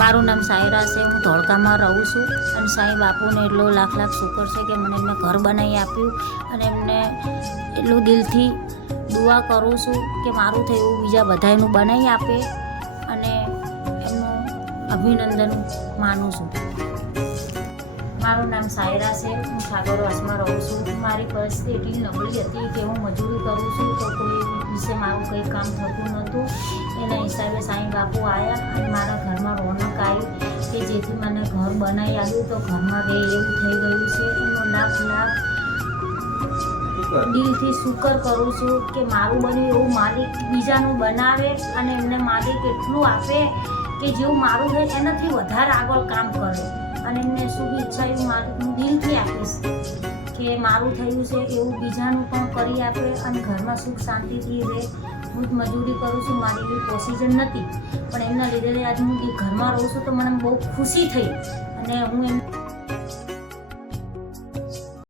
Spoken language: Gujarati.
મારું નામ સાયરા છે. હું ધોળકામાં રહું છું અને સાંઈ બાપુને એટલો લાખ લાખ શુકર છે કે મને એમને ઘર બનાવી આપ્યું અને એમને એટલું દિલથી દુઆ કરું છું કે મારું થયું એવું બીજા બધાનું બનાવી આપે અને એમનું અભિનંદન માનું છું. મારું નામ સાયરા છે. હું સાગરવાસમાં રહું છું. મારી પરિસ્થિતિ એટલી નબળી હતી કે હું મજૂરી કરું છું તો કોઈ વિશે મારું કંઈ કામ થતું નહોતું. એના હિસાબે સાંઈ બાપુ આવ્યા અને મારા ઘરમાં રોનક આવી કે જેથી મને ઘર બનાવી આવ્યું તો ઘરમાં રહે એવું થઈ ગયું છે. એનો લાખ લાખ દિલથી શુકર કરું છું કે મારું બન્યું એવું માલિક બીજાનું બનાવે અને એમને માલિક એટલું આપે કે જેવું મારું છે એનાથી વધારે આગળ કામ કરે અને એમને શુભ ઈચ્છા એવું માલિક હું દિલથી આપીશ કે મારું થયું છે એવું બીજાનું પણ કરી આપે અને ઘરમાં સુખ શાંતિથી રહે. હું જ મજૂરી કરું છું, મારી એવી પોઝિશન નથી પણ એમના લીધે આજે હું ઘરમાં રહું છું તો મને બહુ ખુશી થઈ અને હું એમ